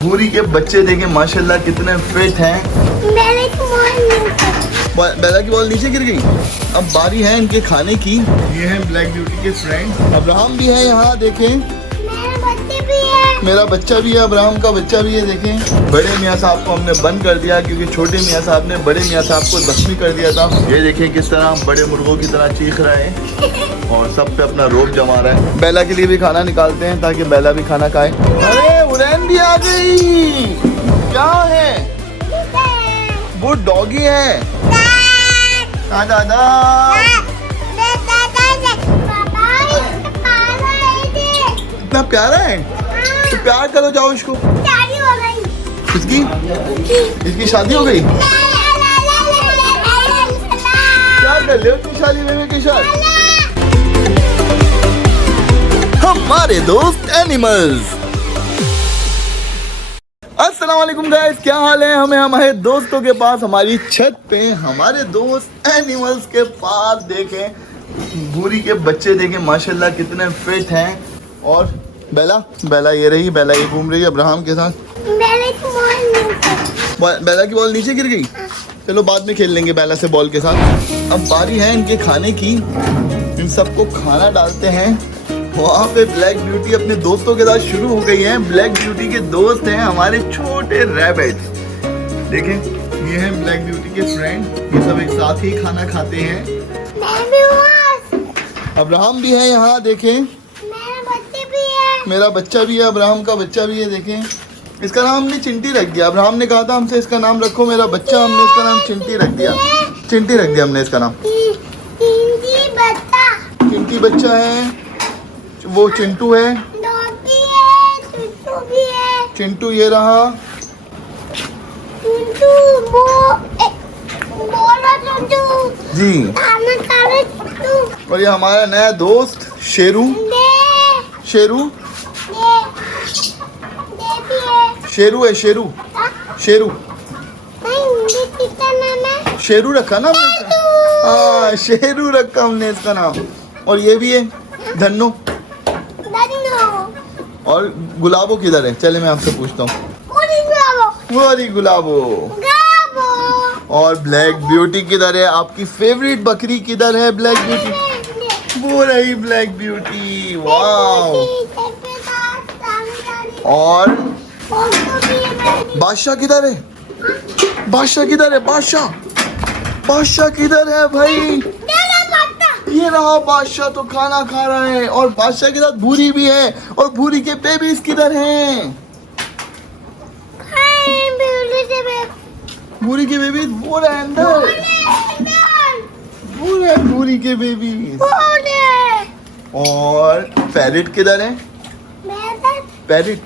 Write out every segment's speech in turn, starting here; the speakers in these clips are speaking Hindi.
भूरी के बच्चे देखे माशाल्लाह कितने फिट हैं। बेला की बॉल नीचे गिर गई। अब बारी है इनके खाने की। ये है ब्लैक ब्यूटी के फ्रेंड। अब्राहम भी है यहाँ देखें। मेरा बच्चा भी है, अब्राहम का बच्चा भी है देखें। बड़े मियाँ साहब को हमने बंद कर दिया क्योंकि छोटे मियाँ साहब ने बड़े मियाँ साहब को जख्मी कर दिया था। ये देखें किस तरह बड़े मुर्गों की तरह चीख रहा है और सब पे अपना रोब जमा रहा है। बेला के लिए भी खाना निकालते हैं ताकि बेला भी खाना खाए। अरे उड़ैन भी आ गई। क्या है वो? डॉगी है। दादा इतना प्यारा है तो प्यार करो, जाओ इसको। शादी हो गई इसकी शादी हो गई। क्या कर ले अपनी शादी में के साथ? हमारे दोस्त एनिमल्स। अस्सलाम वालेकुम गाइस, क्या हाल है? हमें हमारे दोस्तों के पास हमारी छत पे हमारे दोस्त एनिमल्स के पास देखें भूरी के बच्चे देखें माशाल्लाह कितने फिट हैं। और बेला ये रही, बेला ये घूम रही है अब्राहम के साथ। बेला की बॉल नीचे गिर गई। चलो बाद में खेल लेंगे बेला से बॉल के साथ। अब बारी है इनके खाने की। इन सबको खाना डालते हैं। वहाँ पे ब्लैक ब्यूटी अपने दोस्तों के साथ शुरू हो गई है। ब्लैक ब्यूटी के दोस्त हैं हमारे छोटे रैबिट्स। देखें ये है ब्लैक ब्यूटी के फ्रेंड। ये सब एक साथ ही खाना खाते हैं। अब्राहम भी है यहाँ देखें। मेरा बच्चा भी है, अब्राहम का बच्चा भी है देखें। इसका नाम हमने चिंटी रख दिया। अब्राहम ने कहा था हमसे इसका नाम रखो मेरा बच्चा, हमने इसका नाम चिंटी रख दिया। चिंटी रख दिया हमने इसका नाम। चिंटी बच्चा है, वो चिंटू है। चिंटू ये रहा। जी। और ये हमारा नया दोस्त शेरू। शेरू है। शेरू शेरू रखा ना हमने। हाँ शेरू रखा हमने इसका नाम। और ये भी है धन्नो। और गुलाबो किधर है? चले मैं आपसे पूछता हूँ। वरी गुलाबो। और ब्लैक ब्यूटी किधर है? आपकी फेवरेट बकरी किधर है? ब्लैक ब्यूटी वो रही ब्लैक ब्यूटी। वाह। और बादशाह किधर है? बादशाह किधर है? बादशाह किधर है भाई? ये रहा बादशाह तो खाना खा रहा है। और बादशाह के साथ भूरी भी है। और भूरी के बेबीज किधर हैं? भूरी के बेबीज वो रहे अंदर। वो रहे भूरी के बेबीज। और पैरेट किधर है? पैरेट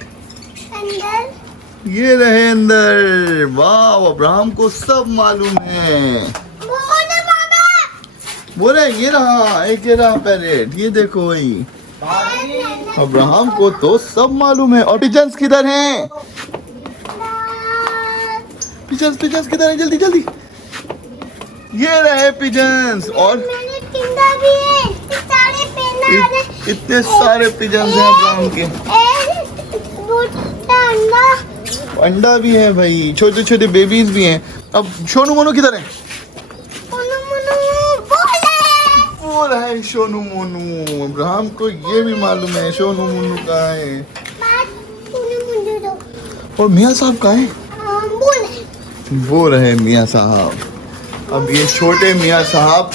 ये रहे अंदर। वाह अब्राहम को सब मालूम है। वो रहे ये रहा, एक ये रहा पैरेट। ये देखो वही अब्राहम को तो सब मालूम है। और पिजन्स किधर हैं? पिजन्स किधर हैं? जल्दी जल्दी। ये रहे पिजन्स। और इतने सारे पिजन्स हैं अब्राहम के। अंडा भी है भाई, छोटे छोटे बेबीज भी हैं। अब सोनू मोनू किधर है? वो रहा सोनू मोनू। अब्राहम को ये भी मालूम है सोनू मोनू कहाँ है। और मियाँ साहब कहाँ है? वो रहे मियाँ साहब। अब ये छोटे मियाँ साहब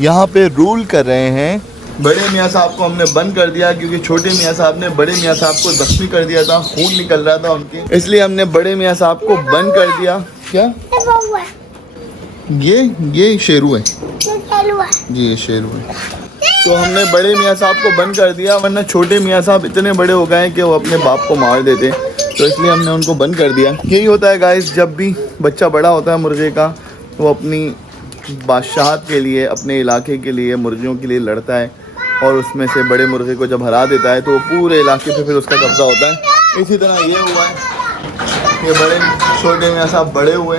यहाँ पे रूल कर रहे हैं। बड़े मियाँ साहब को हमने बंद कर दिया क्योंकि छोटे मियाँ साहब ने बड़े मियाँ साहब को जख्मी कर दिया था। खून निकल रहा था उनके, इसलिए हमने बड़े मियाँ साहब को बंद कर दिया। क्या ये शेरू है जी, ये शेरू है। तो हमने बड़े मियाँ साहब को बंद कर दिया, वरना छोटे मियाँ साहब इतने बड़े हो गए कि वो अपने बाप को मार देते। तो इसलिए हमने उनको बंद कर दिया। यही होता है गाइस, जब भी बच्चा बड़ा होता है मुर्गे का, वो अपनी बादशाहत के लिए, अपने इलाके के लिए, मुर्गियों के लिए लड़ता है। और उसमें से बड़े मुर्गे को जब हरा देता है तो पूरे इलाके पे फिर उसका कब्जा होता है। इसी तरह ये हुआ है। ये बड़े छोटे मियाँ साहब बड़े हुए।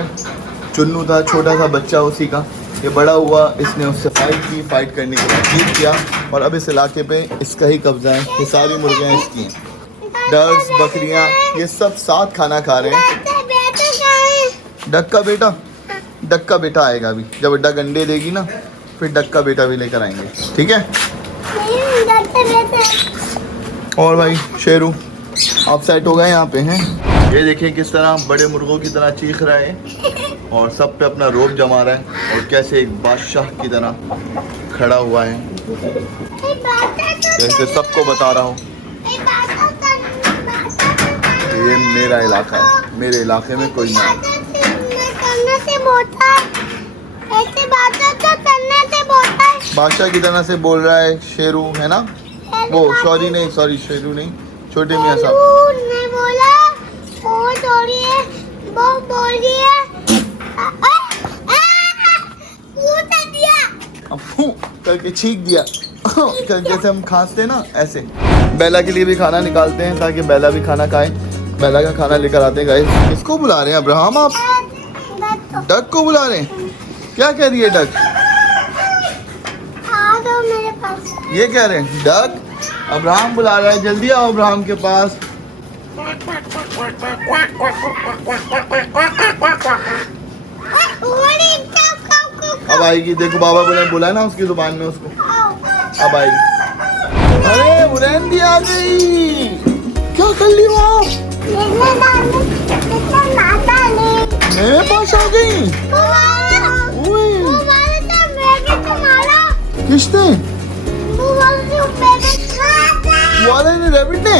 चुन्नू था छोटा सा बच्चा उसी का। ये बड़ा हुआ, इसने उससे फाइट करने के बाद जीत किया और अब इस इलाके पे इसका ही कब्जा है। ये सारी मुर्गियाँ इसकी हैं। डक्स, बकरियां, ये सब साथ खाना खा रहे हैं। डक का बेटा आएगा अभी, जब डक अंडे देगी ना फिर डक का बेटा भी लेकर आएंगे, ठीक है। और भाई शेरू आप सेट हो गए यहाँ पे हैं। ये देखिए किस तरह बड़े मुर्गों की तरह चीख रहा है और सब पे अपना रोब जमा रहा है और कैसे एक बादशाह की तरह खड़ा हुआ है, जैसे सबको बता रहा हूँ ये मेरा इलाका है, मेरे इलाके में कोई नहीं। बादशाह की तरह से बोल रहा है शेरू, है ना। वो सॉरी शेरू नहीं, छोटे मियाँ साहब करके छींक दिया जैसे हम खांसते ना ऐसे। बेला के लिए भी खाना निकालते हैं ताकि बेला भी खाना खाए। बेला का खाना लेकर आते हैं गाइस। किसको बुला रहे हैं अब्राहम आप? डक को बुला रहे हैं। क्या कह रही है डक? आ दो मेरे पास। ये कह रहे हैं डक अब्राहम बुला रहा है, जल्दी आओ अब्राहम के पास। अब आएगी, देखो बाबा बोले बुला ना उसकी जुबान में उसको, अब आएगी। अरे हुरैन भी आ गई, क्या कर ली वहाँ? मेरे पास आ गई। किसने? वाले ने, रैबिट ने?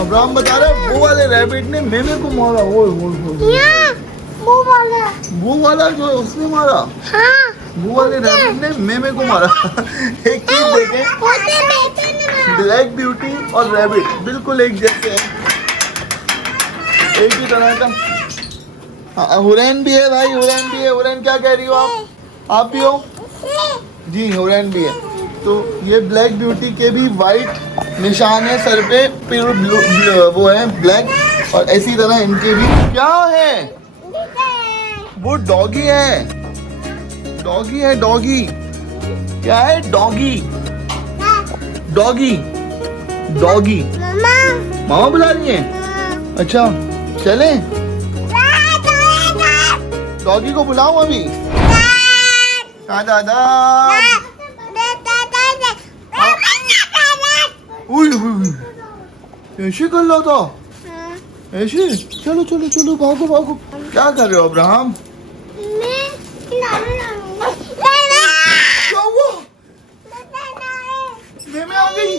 अब्राहम बता रहे वो वाले रैबिट ने मेमे को मारा। वो वाला जो उसने मारा, हाँ। वो वाले रैबिट ने मेमे को मारा। एक चीज देखें, ब्लैक ब्यूटी और रैबिट बिल्कुल एक जैसे हैं, एक ही तरह का। हाँ, हुरैन भी है भाई, हुरैन भी है। हुरैन क्या कह रही हो आप भी हो? जी हुरैन भी है। तो ये ब्लैक ब्यूटी के भी वाइट निशान है सर पे, फिर वो है ब्लैक, और इसी तरह इनके भी। क्या है वो? डॉगी है, डॉगी है, डॉगी। क्या है? Doggy, doggy, doggy. मामा बुला रही है? अच्छा चले, डॉगी को बुलाऊं अभी? दादा ऐसे कर लो तो ऐसे। चलो चलो चलो, भागो भागो। क्या कर रहे हो अब्राहम? मैं आ गई।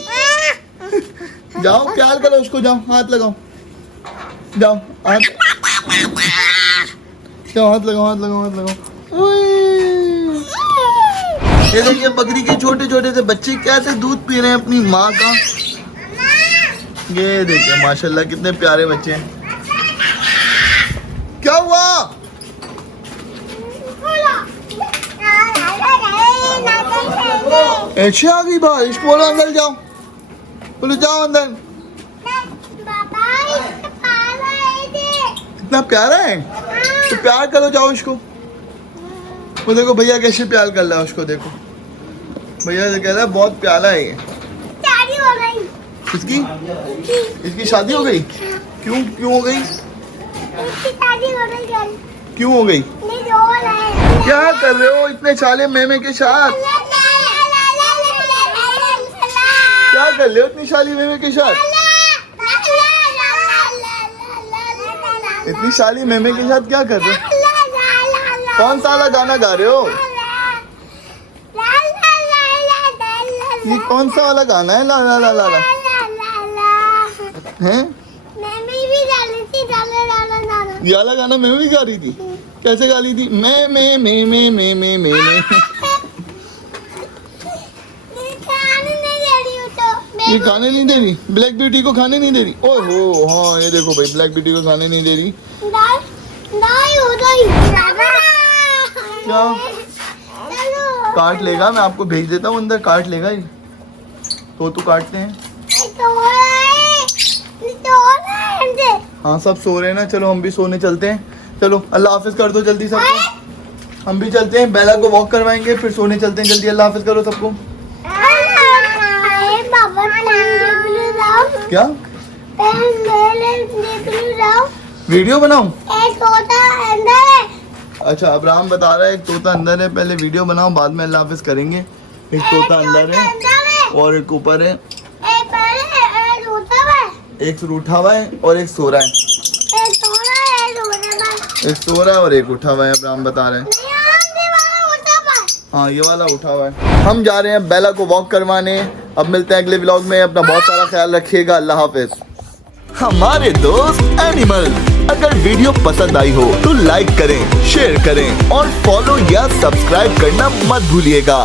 जाओ प्यार करो उसको, जाओ हाथ लगाओ, जाओ हाथ, जाओ हाथ लगाओ, हाथ लगाओ, हाथ लगाओ। ये देखिए बकरी के छोटे छोटे से बच्चे कैसे दूध पी रहे हैं अपनी माँ का। ये देखिए माशाल्लाह कितने प्यारे बच्चे हैं। क्या हुआ? ऐसे आ गई बारिश, बोलो अंदर जाओ, बोलो जाओ अंदर। इतना प्यारा है तो प्यार करो, जाओ इसको। वो देखो भैया कैसे प्यार कर रहा है उसको, देखो भैया कह रहा है बहुत प्यारा है ये। शादी हो गई इसकी? इसकी शादी हो गई? क्यों क्यों हो गई? इसकी शादी हो गई। क्यों हो गई? क्या कर रहे हो इतने साले मेमे के साथ? क्या कर रहे हो इतनी साली मेमे के साथ? इतनी साली मेमे के साथ क्या कर रहे हो? कौन सा वाला गाना गा रहे हो? ये कौन सा वाला गाना है? ला ला ला ला ला हैं? ये वाला गाना मैं भी गा रही थी। कैसे गा रही थी? मैं ये खाने नहीं दे रही, ब्लैक ब्यूटी को खाने नहीं दे रही। ओहो हाँ ये देखो भाई, ब्लैक ब्यूटी को खाने नहीं दे रही। क्या काट लेगा? मैं आपको भेज देता हूँ अंदर, काट लेगा ये तो काटते हैं। हाँ सब सो रहे हैं ना, चलो हम भी सोने चलते हैं। चलो अल्लाह हाफिज कर दो जल्दी सबको, हम भी चलते हैं। बेला को वॉक करवाएंगे फिर सोने चलते हैं। जल्दी अल्लाह हाफिज करो सबको। क्या वीडियो बनाऊं? एक तोता अंदर है। अच्छा अब्राहम बता रहा है एक तोता अंदर है, पहले वीडियो बनाओ बाद में अल्लाह हाफिज करेंगे। एक तोता अंदर है और एक ऊपर है, एक पहले एक उठा हुआ है। एक रूठा हुआ है और एक सो रहा है। एक सो रहा है, एक उठा हुआ है। एक सो रहा है और एक उठा हुआ है, अब्राहम बता रहे हैं। नहीं, ये वाला उठा हुआ है। हाँ ये वाला उठा हुआ है। हम जा रहे हैं बेला को वॉक करवाने। अब मिलते हैं अगले व्लॉग में, अपना बहुत सारा ख्याल रखिएगा, अल्लाह हाफिज। हमारे दोस्त एनिमल, अगर वीडियो पसंद आई हो तो लाइक करें, शेयर करें और फॉलो या सब्सक्राइब करना मत भूलिएगा।